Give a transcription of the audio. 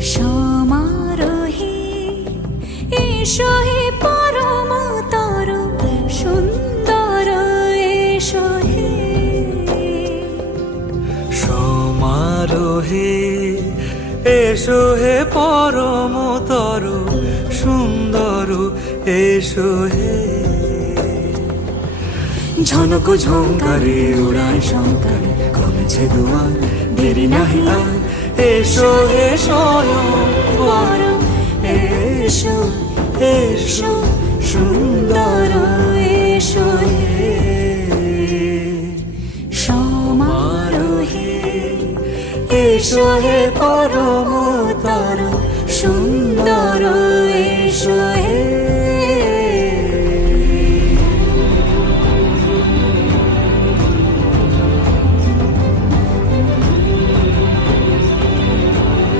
সমারোহে এসো হে পরমতর সুন্দর এসো হে। সমারোহে এসো হে পরমতর সুন্দর এসো হে। ঝনক ঝঙ্কারে উড়ায় শঙ্কারে কমেছে দুয়ার, দেরি নাহি আর এসো হে স্বয়ং বর। এসো এসো সুন্দর এসো হে। সমারোহে এসো হে পরম